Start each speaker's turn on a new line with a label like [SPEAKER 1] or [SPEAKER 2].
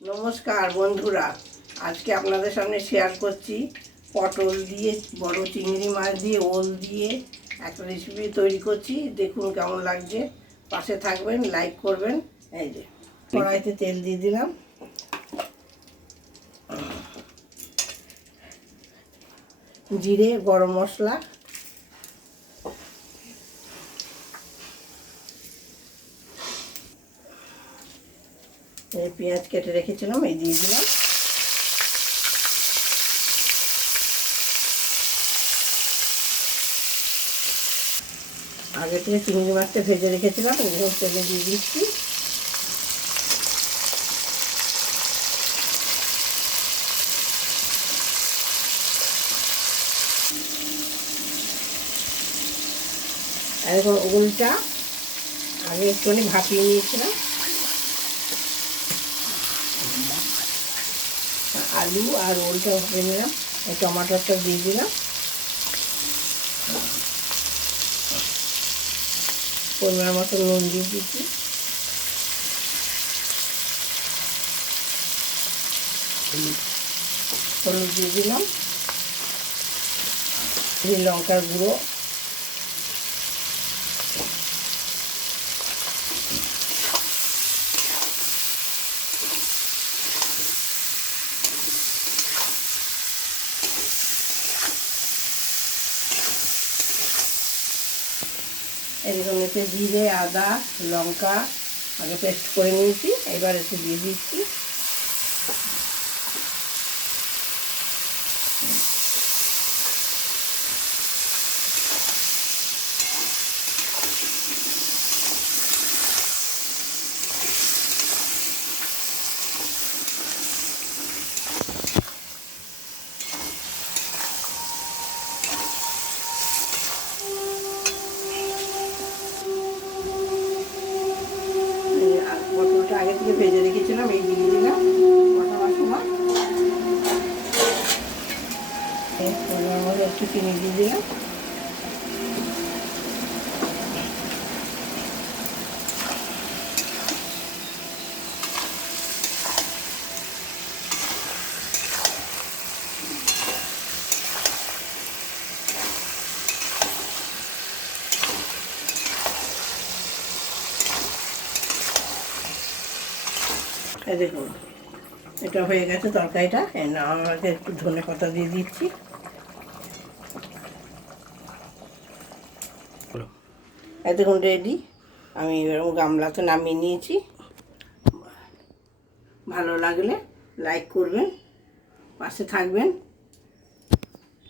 [SPEAKER 1] নমস্কার বন্ধুরা, আজকে আপনাদের সামনে শেয়ার করছি পটল দিয়ে, বড় চিংড়ি মাছ দিয়ে, ওল দিয়ে একটা রেসিপি তৈরি করছি। দেখুন কেমন লাগছে। পাশে থাকবেন লাইক করবেন। এই যে, কড়াইতে তেল দিয়ে দিলাম। জিরে, গরম মশলা এই পেঁয়াজ কেটে রেখেছিলাম, এই দিয়ে দিলাম। আগে থেকে চিংড়ি মাছটা ভেজে রেখেছিলাম, এগুলো তেলে দিয়ে দিচ্ছি। এখন উলটা আগে একটুখানি ভাপিয়ে নিয়েছিলাম। আলু আর ওলটা ভেজে নিলাম। এই টমাটোরটা দিয়ে দিলাম। পরিমাণ মতো নুন দিয়ে দিচ্ছি। হলুদ দিয়ে দিলাম। লঙ্কার গুঁড়ো। এরকম এতে জিরে আদা লঙ্কা আগে পেস্ট করে নিয়েছি এবার একটু দিয়ে দিচ্ছি আগে থেকে ভেজে রেখেছিলাম এই দিয়ে দিলাম কষাবার সময় একটু চিনি দিয়ে দিলাম। এই দেখুন এটা হয়ে গেছে তরকারিটা। আমাকে একটু ধনে পাতা দিয়ে দিচ্ছি। এই দেখুন রেডি আমি এরকম গামলাতে নামিয়ে নিয়েছি। ভালো লাগলে লাইক করবেন পাশে থাকবেন।